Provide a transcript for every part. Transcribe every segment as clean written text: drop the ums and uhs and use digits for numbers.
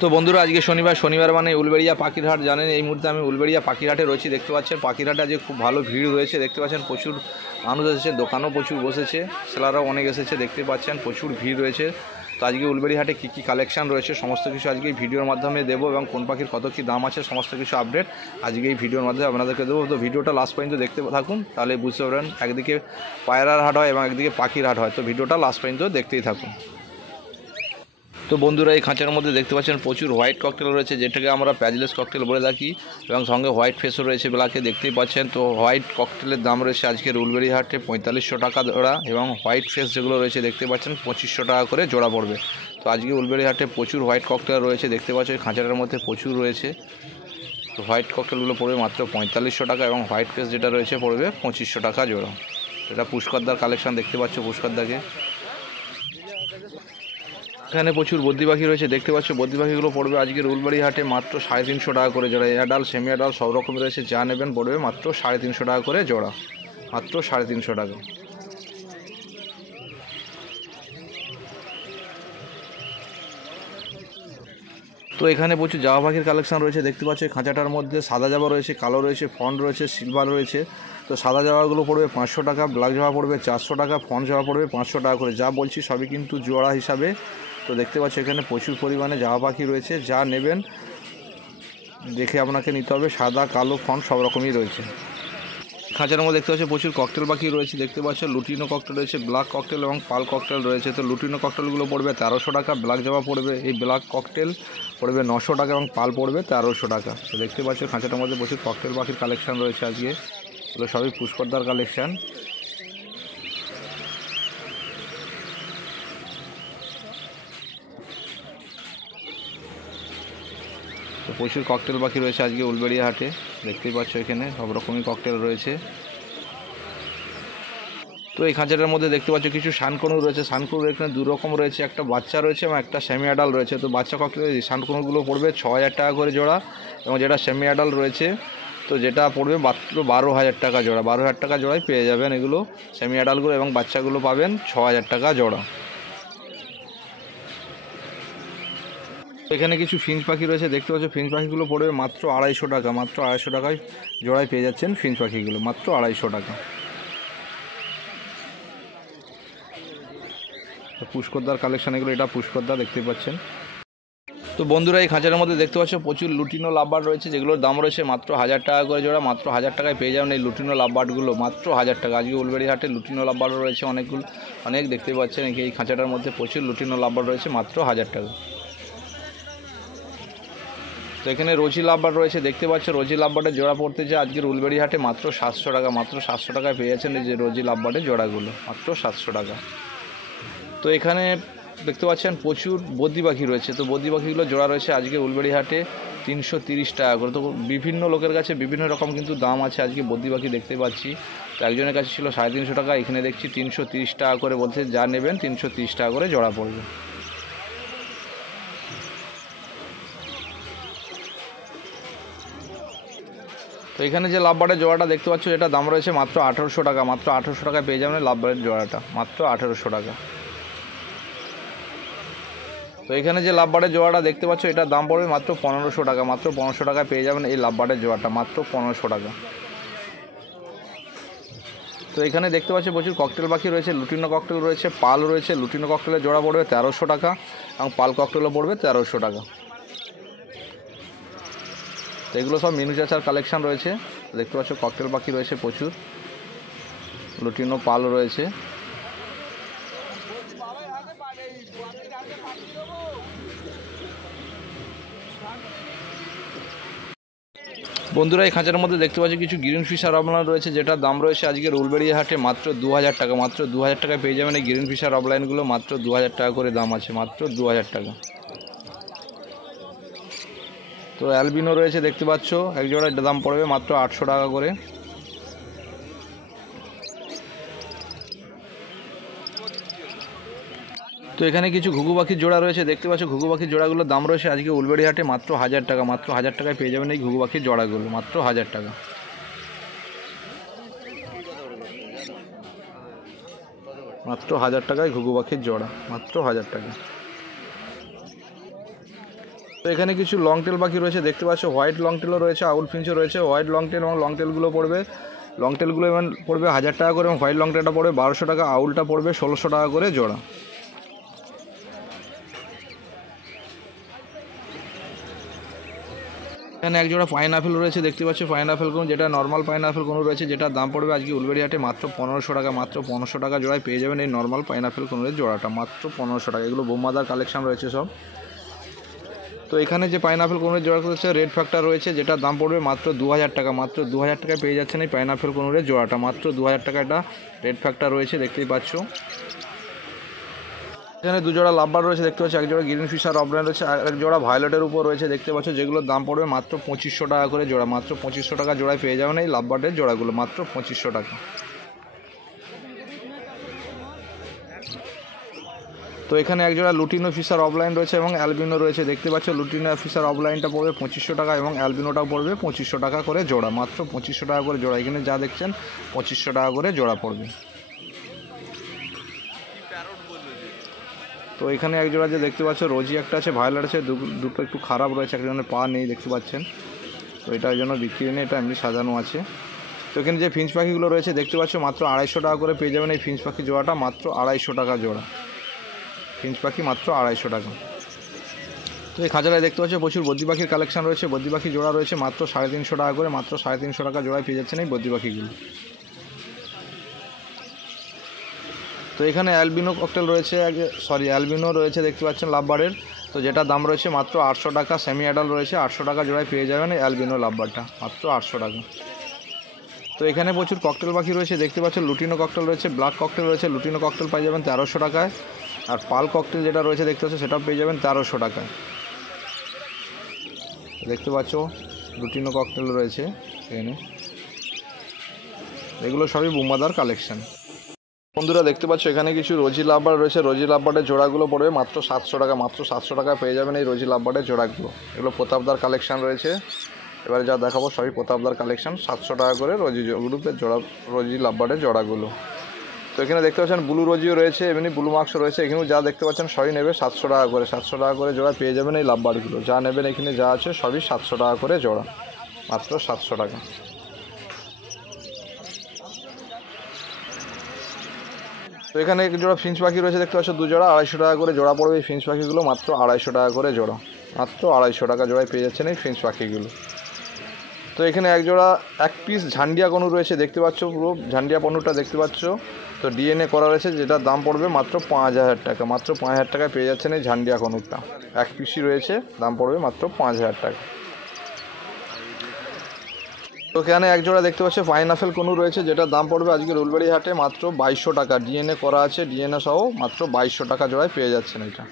তো বন্ধুরা আজকে শনিবার মানে উলবেড়িয়া পাখির হাট। জানেন এই মুহূর্তে আমি উলবেড়িয়া পাখির হাটে রয়েছি। দেখতে পাচ্ছেন পাখির হাটে আজকে খুব ভালো ভিড় রয়েছে। দেখতে পাচ্ছেন প্রচুর মানুষ এসেছে, দোকানও প্রচুর বসেছে, সেলাররাও অনেক এসেছে। দেখতে পাচ্ছেন প্রচুর ভিড় রয়েছে। তো আজকে উলবেড়িয়া হাটে কী কালেকশন রয়েছে সমস্ত কিছু আজকে এই ভিডিওর মাধ্যমে দেবো, এবং কোন পাখির কত কী দাম আছে সমস্ত কিছু আপডেট আজকে এই ভিডিওর মাধ্যমে আপনাদেরকে দেবো। তো ভিডিওটা লাস্ট পর্যন্ত দেখতে থাকুন, তাহলে বুঝতে পারবেন একদিকে পায়রার হাট হয় এবং একদিকে পাখির হাট হয়। তো ভিডিওটা লাস্ট পর্যন্ত দেখতেই থাকুন। তো বন্ধুরা এই খাঁচার মধ্যে দেখতে পাচ্ছেন প্রচুর হোয়াইট ককটেল রয়েছে, যেটাকে আমরা প্যাজলেস ককটেল বলে থাকি, এবং সঙ্গে হোয়াইট ফেসও রয়েছে ব্ল্যাকে, দেখতেই পাচ্ছেন। তো হোয়াইট ককটেলের দাম রয়েছে আজকের উলবেড়িয়া হাটে 4500 টাকা জোড়া, এবং হোয়াইট ফেস যেগুলো রয়েছে দেখতে পাচ্ছেন 2500 টাকা করে জোড়া পড়বে। তো আজকে উলবেড়িয়া হাটে প্রচুর হোয়াইট ককটেল রয়েছে, দেখতে পাচ্ছেন খাঁচাটার মধ্যে প্রচুর রয়েছে। তো হোয়াইট ককটেলগুলো পড়বে মাত্র 4500 টাকা, এবং হোয়াইট ফেস যেটা রয়েছে পড়বে 2500 টাকা জোড়া। এটা পুষ্করদার কালেকশন, দেখতে পাচ্ছ পুষ্করদাকে। এখানে প্রচুর বদ্রি পাখি রয়েছে, দেখতে পাচ্ছ বদ্রি পাখিগুলো পড়বে আজকের উলবেড়িয়া হাটে মাত্র 350 টাকা করে জোড়া। অ্যাডাল সেমি অ্যাডাল সব রকম রয়েছে, যা নেবেন পড়বে মাত্র 350 টাকা করে জোড়া, মাত্র 350 টাকা। তো এখানে প্রচুর জাবা পাখির কালেকশন রয়েছে, দেখতে পাচ্ছ খাঁচাটার মধ্যে সাদা জাবা রয়েছে, কালো রয়েছে, ফন্ট রয়েছে, সিলভার রয়েছে। তো সাদা জাবাগুলো পড়বে 500 টাকা, ব্ল্যাক জাবা পড়বে 400 টাকা, ফন্ট জাবা পড়বে 500 টাকা করে। যা বলছি সবই কিন্তু জোড়া হিসাবে। তো দেখতে পাচ্ছ এখানে প্রচুর পরিমাণে জাবা পাখি রয়েছে, যা নেবেন দেখে আপনাকে নিতে হবে। সাদা কালো ফন্ট সব রকমই রয়েছে। খাঁচার মধ্যে দেখতে পাচ্ছ প্রচুর ককটেল পাখি রয়েছে, দেখতে পাচ্ছ লুটিনো ককটেল রয়েছে, ব্ল্যাক ককটেল এবং পাল ককটেল রয়েছে। তো লুটিনো ককটেলগুলো পড়বে 1300 টাকা, ব্ল্যাক জাবা পড়বে, এই ব্ল্যাক ককটেল পড়বে 900 টাকা, এবং পাল পড়বে 1300 টাকা। তো দেখতে পাচ্ছ খাঁচাটার মধ্যে প্রচুর ককটেল পাখির কালেকশন রয়েছে আজকে, এগুলো সবই পুষ্করদার কালেকশান। তো প্রচুর ককটেল পাখি রয়েছে আজকে উলবেড়িয়া হাটে, দেখতেই পাচ্ছ এখানে সব রকমই ককটেল রয়েছে। তো এই খাঁচাটার মধ্যে দেখতে পাচ্ছ কিছু শানকনুর রয়েছে, শানকনুর এখানে দু রকম রয়েছে, একটা বাচ্চা রয়েছে এবং একটা সেমি অ্যাডাল রয়েছে। তো বাচ্চা ককটেল শানকনুরগুলো পড়বে 6000 টাকা করে জোড়া, এবং যেটা সেমি অ্যাডাল রয়েছে তো যেটা পড়বে মাত্র 12000 টাকা জোড়া। 12000 টাকা জোড়ায় পেয়ে যাবেন এগুলো সেমি অ্যাডালগুলো, এবং বাচ্চাগুলো পাবেন 6000 টাকা জোড়া। এখানে কিছু ফিঞ্চ পাখি রয়েছে, দেখতে পাচ্ছ ফিঞ্চ পাখিগুলো পড়বে মাত্র 250 টাকা, মাত্র 250 টাকায় জোড়ায় পেয়ে যাচ্ছেন ফিঞ্চ পাখিগুলো, মাত্র 250 টাকা। পুষ্করদার কালেকশন এগুলো, এটা পুষ্করদা দেখতে পাচ্ছেন। তো বন্ধুরা এই খাঁচার মধ্যে দেখতে পাচ্ছ প্রচুর লুটিনো লাভবার্ড রয়েছে, যেগুলোর দাম রয়েছে মাত্র 1000 টাকা করে জোড়া, মাত্র 1000 টাকায় পেয়ে যাবেন এই লুটিনো লাভবার্ডগুলো, মাত্র 1000 টাকা। আজকে উলবেড়িয়া হাটে লুটিনো লাভবার্ড রয়েছে অনেক দেখতে পাচ্ছেন। এই খাঁচাটার মধ্যে প্রচুর লুটিনো লাভবার্ড রয়েছে, মাত্র 1000 টাকা। তো এখানে রোজি লাভবার্ড রয়েছে, দেখতে পাচ্ছ রোজি লাভবার্ডের জোড়া পড়তে যায় আজকের উলবেড়িয়া হাটে মাত্র 700 টাকা, মাত্র 700 টাকায় পেয়ে যাচ্ছেন এই যে রোজি লাভবার্ডের জোড়াগুলো, মাত্র 700 টাকা। তো এখানে দেখতে পাচ্ছেন প্রচুর বদ্রি পাখি রয়েছে, তো বদ্রি পাখিগুলো জোড়া রয়েছে আজকে উলবেড়িয়া হাটে 330 টাকা করে। তো বিভিন্ন লোকের কাছে বিভিন্ন রকম কিন্তু দাম আছে আজকে বদ্রি পাখি দেখতে পাচ্ছি। তো একজনের কাছে ছিল 350 টাকা, এখানে দেখছি 330 টাকা করে বলছে, যা নেবেন 330 টাকা করে জোড়া পড়বে। তো এখানে যে লাভবার্ডের জোড়াটা দেখতে পাচ্ছ এটা দাম রয়েছে মাত্র 1800 টাকা, মাত্র 1800 টাকায় পেয়ে যাবেন লাভবার্ডের জোড়াটা, মাত্র 1800 টাকা। তো এখানে যে লাভবার্ডের জোড়াটা দেখতে পাচ্ছ এটার দাম পড়বে মাত্র 1500 টাকা, মাত্র 1500 টাকায় পেয়ে যাবেন এই লাভবার্ডের জোড়াটা, মাত্র 1500 টাকা। তো এখানে দেখতে পাচ্ছি প্রচুর ককটেল পাখি রয়েছে, লুটিনো ককটেল রয়েছে, পাল রয়েছে। লুটিনো ককটেলের জোড়া পড়বে 1300 টাকা, এবং পাল ককটেলও পড়বে 1300 টাকা। তো এগুলো সব মিনু চাচার কালেকশান রয়েছে, দেখতে পাচ্ছ ককটেল পাখি রয়েছে প্রচুর, লুটিনো পাল রয়েছে। বন্ধুরা এই খাঁচার মধ্যে দেখতে পাচ্ছি কিছু গ্রিন ফিশার অফলাইন রয়েছে, যেটার দাম রয়েছে আজকের উলবেড়িয়া হাটে মাত্র 2000 টাকা, মাত্র 2000 টাকায় পেয়ে যাবেন এই গ্রিন ফিশার অফলাইনগুলো, মাত্র 2000 টাকা করে দাম আছে, মাত্র 2000 টাকা। তো অ্যালবিনো রয়েছে, দেখতে পাচ্ছ এক জোড়ার দাম পড়বে মাত্র 800 টাকা করে। তো এখানে কিছু ঘুঘু পাখির জোড়া রয়েছে, দেখতে পাচ্ছ ঘুঘু পাখির জোড়াগুলোর দাম রয়েছে আজকে উলবেড়িয়া হাটে মাত্র 1000 টাকা, মাত্র 1000 টাকায় পেয়ে যাবেন এই ঘুঘু পাখির জোড়াগুলো, মাত্র 1000 টাকা। মাত্র 1000 টাকায় ঘুঘু পাখির জোড়া, মাত্র 1000 টাকা। তো এখানে কিছু লং টেল পাখি রয়েছে দেখতে পাচ্ছ, হোয়াইট লং টেলও রয়েছে, আউল ফিঞ্চও রয়েছে। হোয়াইট লং টেল এবং লং টেলগুলো পড়বে, লং টেলগুলো এবং পড়বে 1000 টাকা করে এবং হোয়াইট লং টেলটা পড়বে 1200 টাকা, আউলটা পড়বে 1600 টাকা করে জোড়া। এখানে এক জোড়া পাইনঅ্যাপেল রয়েছে দেখতে পাচ্ছ, পাইনঅ্যাপেল কোন যেটা নর্মাল পাইনঅ্যাপেল কোন রয়েছে, যেটার দাম পড়বে আজকে উলবেড়িয়া হাটে মাত্র 1500 টাকা। মাত্র 1500 টাকা জোড়ায় পেয়ে যাবেন এই নর্মাল পাইনঅ্যাপেল কোনের জোড়াটা, মাত্র 1500 টাকা। এগুলো বোম্বাদার কালেকশন রয়েছে সব। তো এখানে যে পাইনঅ্যাপেল কোনের জোড়া রয়েছে রেড ফ্যাক্টর রয়েছে, যেটার দাম পড়বে মাত্র 2000 টাকা। মাত্র 2000 টাকায় পেয়ে যাচ্ছেন এই পাইনঅ্যাপেল কোনের জোড়াটা, মাত্র 2000 টাকা। এটা রেড ফ্যাক্টর রয়েছে দেখতেই পাচ্ছ। এখানে দু জোড়া লাভবার রয়েছে দেখতে পাচ্ছ, এক জোড়া গ্রিন ফিশার অফলাইন রয়েছে, এক জোড়া ভায়োলেটের উপর রয়েছে দেখতে পাচ্ছ, যেগুলোর দাম পড়বে মাত্র 2500 টাকা করে জোড়া। মাত্র 2500 টাকা জোড়ায় পেয়ে যাবেন এই লাভবার্ডের জোড়াগুলো, মাত্র 2500 টাকা। তো এখানে এক জোড়া লুটিনো ফিশার অফলাইন রয়েছে এবং অ্যালবিনো রয়েছে দেখতে পাচ্ছ। লুটিনো ফিশার অফলাইনটা পড়বে 2500 টাকা এবং অ্যালবিনোটাও পড়বে 2500 টাকা করে জোড়া, মাত্র 2500 টাকা করে জোড়া। এখানে যা দেখছেন 2500 টাকা করে জোড়া পড়বে। তো এখানে এক জোড়া যে দেখতে পাচ্ছ রোজি একটা আছে, ভায়োলেট আছে, দুটো একটু খারাপ রয়েছে, একজনের পা নেই দেখতে পাচ্ছেন। তো এটার জন্য বিক্রি নেই, এটা এমনি সাজানো আছে। তো এখানে যে ফিঞ্চ পাখিগুলো রয়েছে দেখতে পাচ্ছ, মাত্র 250 টাকা করে পেয়ে যাবেন এই ফিঞ্চ পাখি জোড়াটা, মাত্র 250 টাকা জোড়া। ফিঞ্চ পাখি মাত্র 250 টাকা। তো এই খাঁচাটায় দেখতে পাচ্ছ প্রচুর বদ্রি পাখির কালেকশন রয়েছে, বদ্রি পাখি জোড়া রয়েছে মাত্র 350 টাকা করে। মাত্র 350 টাকা জোড়ায় পেয়ে যাচ্ছেন এই বদ্রি পাখিগুলো। তো এখানে অ্যালবিনো ককটেল রয়েছে, অ্যালবিনো রয়েছে দেখতে পাচ্ছেন লাভবারের, তো যেটা দাম রয়েছে মাত্র 800 টাকা। সেমি অ্যাডাল রয়েছে 800 টাকা জোড়ায় পেয়ে যাবেন এই অ্যালবিনো লাভবারটা, মাত্র 800 টাকা। তো এখানে প্রচুর ককটেল পাখি রয়েছে দেখতে পাচ্ছেন, লুটিনো ককটেল রয়েছে, ব্ল্যাক ককটেল রয়েছে। লুটিনো ককটেল পেয়ে যাবেন 1300 টাকায়, আর পাল ককটেল যেটা রয়েছে দেখতে পাচ্ছ সেটাও পেয়ে যাবেন 1300 টাকায়। দেখতে পাচ্ছ লুটিনো ককটেল রয়েছে এখানে, এগুলো সবই বোম্বাদার কালেকশন। বন্ধুরা দেখতে পাচ্ছ এখানে কিছু রোজি লাভবার রয়েছে, রোজি লাভবারের জোড়াগুলো পড়বে মাত্র 700 টাকা। মাত্র 700 টাকায় পেয়ে যাবেন এই রোজি লাভবারের জোড়াগুলো। এগুলো প্রতাপদার কালেকশন রয়েছে, এবারে যা দেখাবো সবই প্রতাপদার কালেকশন। 700 টাকা করে রোজি গ্রুপের জোড়া, রোজি লাভবারের জোড়াগুলো। তো এখানে দেখতে পাচ্ছেন ব্লু রোজিও রয়েছে, এমনি ব্লু মার্কসও রয়েছে। এখানেও যা দেখতে পাচ্ছেন সবই নেবে 700 টাকা করে। 700 টাকা করে জোড়া পেয়ে যাবেন এই লাভবারগুলো, যা নেবেন এখানে যা আছে সবই 700 টাকা করে জোড়া, মাত্র 700 টাকা। তো এখানে এক জোড়া ফিঞ্চ পাখি রয়েছে দেখতে পাচ্ছ, দু জোড়া 250 টাকা করে জোড়া পড়বে এই ফিঞ্চ পাখিগুলো, মাত্র 250 টাকা করে জোড়া, মাত্র 250 টাকা জোড়ায় পেয়ে যাচ্ছেন এই ফিঞ্চ পাখিগুলো। তো এখানে এক জোড়া এক পিস ঝান্ডিয়া কনু রয়েছে দেখতে পাচ্ছ, পুরো ঝান্ডিয়া কনুটা দেখতে পাচ্ছ। তো ডিএনএ করা রয়েছে, যেটার দাম পড়বে মাত্র 5000 টাকা। মাত্র 5000 টাকায় পেয়ে যাচ্ছেন এই ঝান্ডিয়া কনুটা, এক পিসই রয়েছে, দাম পড়বে মাত্র 5000 টাকা। তো এখানে এক জোড়া দেখতে পাচ্ছ পাইনঅ্যাপেল কোনু রয়েছে, যেটার দাম পড়বে আজকে উলবেড়ি হাটে মাত্র 2200 টাকা। ডিএনএ করা আছে, ডিএনএ সহ মাত্র 2200 টাকা জোড়ায় পেয়ে যাচ্ছেন এটা।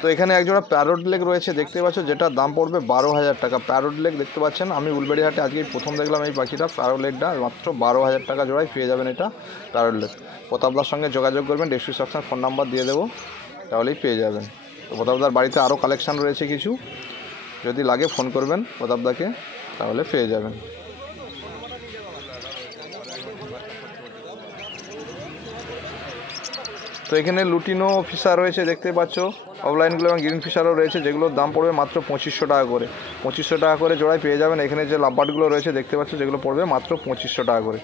তো এখানে এক জোড়া প্যারোট লেগ রয়েছে দেখতে পাচ্ছ, যেটার দাম পড়বে 12000 টাকা। প্যারোট লেগ দেখতে পাচ্ছেন, আমি উলবেড়ি হাটে আজকে প্রথম দেখলাম এই পাখিটা, প্যারোট লেগটা মাত্র 12000 টাকা জোড়ায় পেয়ে যাবেন এটা প্যারোট লেগ। প্রতাপদার সঙ্গে যোগাযোগ করবেন, ডেসক্রিপশনে ফোন নাম্বার দিয়ে দেবো, তাহলেই পেয়ে যাবেন। তো প্রতাপদার বাড়িতে আরও কালেকশান রয়েছে কিছু, যদি লাগে ফোন করবেন প্রতাপদাকে, তাহলে পেয়ে যাবেন। তো এখানে লুটিনো ফিশার রয়েছে দেখতে পাচ্ছ, অফলাইনগুলো এবং গ্রিন ফিশারও রয়েছে, যেগুলোর দাম পড়বে মাত্র 2500 টাকা করে। 2500 টাকা করে জোড়ায় পেয়ে যাবেন। এখানে যে লাভবার্ডগুলো রয়েছে দেখতে পাচ্ছ, যেগুলো পড়বে মাত্র 2500 টাকা করে।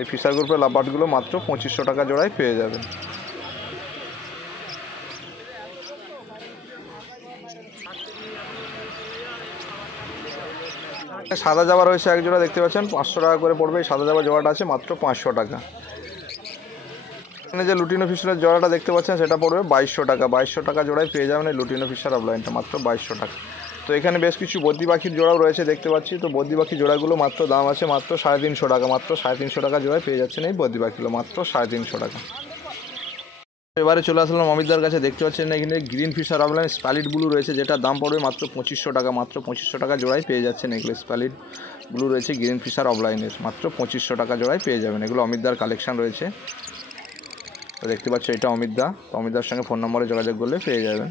এই ফিশার গ্রুপের লাভবার্ডগুলো মাত্র 2500 টাকা জোড়ায় পেয়ে যাবেন। সাদা জাবা রয়েছে এক জোড়া দেখতে পাচ্ছেন, 500 টাকা করে পড়বে। এই সাদা জাবা জোড়াটা আছে মাত্র 500 টাকা। এখানে যে লুটিনো ফিশারের জোড়াটা দেখতে পাচ্ছেন সেটা পড়বে 2200 টাকা। 2200 টাকা জোড়ায় পেয়ে যাবেন এই লুটিনো ফিশার অফলাইনটা, মাত্র 2200 টাকা। তো এখানে বেশ কিছু বদ্রি পাখির জোড়াও রয়েছে দেখতে পাচ্ছি। তো বদ্রি পাখির জোড়াগুলো মাত্র দাম আছে মাত্র 350 টাকা। মাত্র 350 টাকা জোড়ায় পেয়ে যাচ্ছেন এই বদ্রি পাখিগুলো, মাত্র 350 টাকা। এবারে চলে আসলাম অমিতদার কাছে, দেখতে পাচ্ছেন এখানে গ্রিন ফিশার অফলাইন স্প্যালিট ব্লু রয়েছে, যেটা দাম পড়বে মাত্র 2500 টাকা। মাত্র 2500 টাকা জোড়ায় পেয়ে যাচ্ছেন এগুলো। স্প্যালিট ব্লু রয়েছে গ্রিন ফিশার অফলাইনের, মাত্র 2500 টাকা জোড়ায় পেয়ে যাবেন। এগুলো অমিতদার কালেকশন রয়েছে। তো দেখতে পাচ্ছ এটা অমিতদা, তো অমিতদার সঙ্গে ফোন নম্বরে যোগাযোগ করলে পেয়ে যাবেন।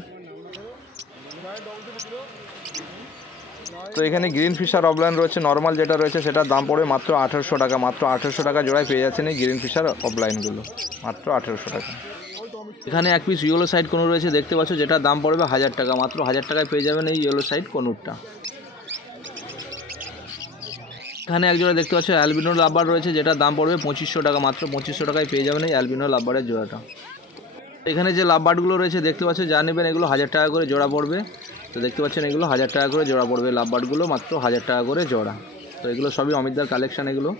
তো এখানে গ্রিন ফিশার অফলাইন রয়েছে, নর্মাল যেটা রয়েছে সেটার দাম পড়বে মাত্র 1800 টাকা। মাত্র 1800 টাকা জোড়ায় পেয়ে যাচ্ছেন এই গ্রিন ফিশার অফলাইনগুলো, মাত্র 1800 টাকা। এখানে এক পিস ইয়েলো সাইড কনুর রয়েছে দেখতে পাচ্ছ, যেটার দাম পড়বে 1000 টাকা। মাত্র 1000 টাকায় পেয়ে যাবেন এই ইয়েলো সাইড কনুরটা। এখানে একজোড়া দেখতে পাচ্ছ অ্যালবিনো লাভবার রয়েছে, যেটার দাম পড়বে 2500 টাকা। মাত্র 2500 টাকায় পেয়ে যাবেন এই অ্যালবিনো লাভবারের জোড়াটা। এখানে যে লাভবার্ডগুলো রয়েছে দেখতে পাচ্ছেন, যা নেবেন এগুলো 1000 টাকা করে জোড়া পড়বে। তো দেখতে পাচ্ছেন এগুলো 1000 টাকা করে জোড়া পড়বে, লাভবার্ডগুলো মাত্র 1000 টাকা করে জোড়া। তো এগুলো সবই অমিতদার কালেকশান এগুলো।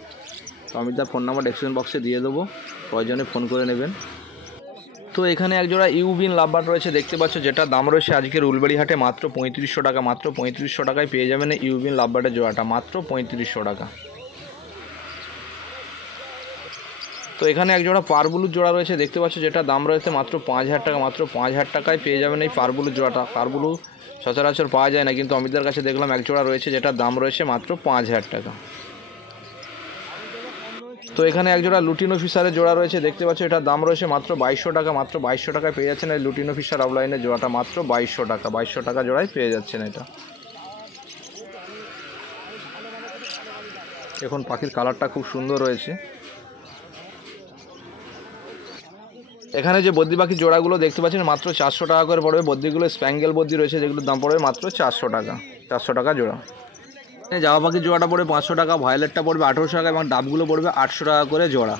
তো অমিতদার ফোন নাম্বার ডেসক্রিপশন বক্সে দিয়ে দেবো, প্রয়োজনে ফোন করে নেবেন। তো এখানে একজোড়া ইউবিন লাভবার্ড রয়েছে দেখতে পাচ্ছ, যেটা দাম রয়েছে আজকের উলবেড়ি হাটে মাত্র 3500 টাকা। মাত্র 3500 টাকায় পেয়ে যাবেন এই ইউবিন লাভবার্ডের জোড়াটা, মাত্র 3500 টাকা। তো এখানে একজোড়া পারবুলুর জোড়া রয়েছে দেখতে পাচ্ছ, যেটা দাম রয়েছে মাত্র 5000 টাকা। মাত্র 5000 টাকায় পেয়ে যাবেন এই পারবুলুর জোড়াটা। পারবুলু সচরাচর পাওয়া যায় না, কিন্তু অমিতদার কাছে দেখলাম এক জোড়া রয়েছে, যেটার দাম রয়েছে মাত্র 5000 টাকা। তো এখানে একজোড়া লুটিনো ফিশারের জোড়া রয়েছে দেখতে পাচ্ছ, এটার দাম রয়েছে মাত্র 2200 টাকা। মাত্র 2200 টাকায় পেয়ে যাচ্ছেন এই লুটিনো ফিশার অফলাইনের জোড়াটা, মাত্র 2200 টাকা। 2200 টাকা জোড়ায় পেয়ে যাচ্ছেন এটা। এখন পাখির কালারটা খুব সুন্দর রয়েছে। এখানে যে বদ্রি পাখির জোড়াগুলো দেখতে পাচ্ছেন মাত্র 400 টাকা করে পড়বে। বদ্রিগুলো স্প্যাঙ্গেল বদ্রি রয়েছে, যেগুলোর দাম পড়বে মাত্র 400 টাকা। 400 টাকা জোড়া। জামা পাখির জোড়াটা পড়বে 500 টাকা, ভায়োলেটটা পড়বে 1800 টাকা এবং ডাবগুলো পড়বে 800 টাকা করে জোড়া।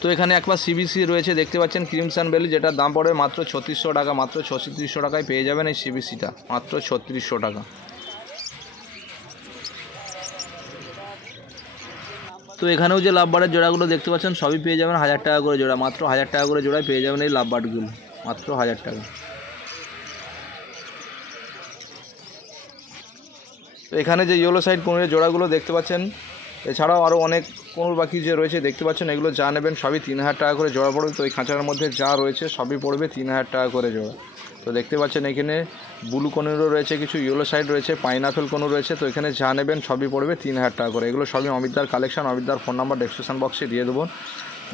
তো এখানে একবার সিবিসি রয়েছে দেখতে পাচ্ছেন ক্রিমসন বেলি, যেটার দাম পড়বে মাত্র 3600 টাকা। মাত্র 3600 টাকায় পেয়ে যাবেন এই সিবিসিটা, মাত্র 3600 টাকা। তো এখানেও যে লাভবার্ডের জোড়াগুলো দেখতে পাচ্ছেন সবই পেয়ে যাবেন 1000 টাকা করে জোড়া। মাত্র 1000 টাকা করে জোড়ায় পেয়ে যাবেন এই লাভবার্ডগুলো, মাত্র 1000 টাকা। তো এখানে যে ইয়েলো সাইড কোনের জোড়াগুলো দেখতে পাচ্ছেন, এছাড়াও আরও অনেক কোনোর পাখি যে রয়েছে দেখতে পাচ্ছেন, এগুলো যা নেবেন সবই 3000 টাকা করে জোড়া পড়বে। তো এই খাঁচার মধ্যে যা রয়েছে সবই পড়বে 3000 টাকা করে জোড়া। তো দেখতে পাচ্ছেন এখানে ব্লু কোনেরও রয়েছে, কিছু ইয়েলো সাইড রয়েছে, পাইনাপেল কোনো রয়েছে। তো এখানে যা নেবেন সবই পড়বে 3000 টাকা করে। এগুলো সবই অমিতদার কালেকশন। অমিতদার ফোন নাম্বার ডেসক্রিপশন বক্সে দিয়ে দেবো,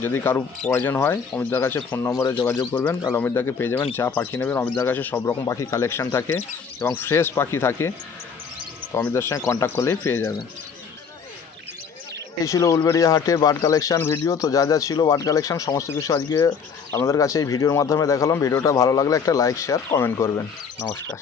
যদি কারো প্রয়োজন হয় অমিতদার কাছে ফোন নম্বরে যোগাযোগ করবেন, তাহলে অমিতদাকে পেয়ে যাবেন। যা পাখি নেবেন অমিতদার কাছে সব রকম পাখি কালেকশান থাকে এবং ফ্রেশ পাখি থাকে। তো অমিতদার সঙ্গে কন্ট্যাক্ট করলেই পেয়ে যাবেন। এই ছিল উলবেড়িয়া হাটের বার্ড কালেকশান ভিডিও। তো যা যা ছিল বার্ড কালেকশান সমস্ত কিছু আজকে আপনাদের কাছে এই ভিডিওর মাধ্যমে দেখালাম। ভিডিওটা ভালো লাগলে একটা লাইক, শেয়ার, কমেন্ট করবেন। নমস্কার।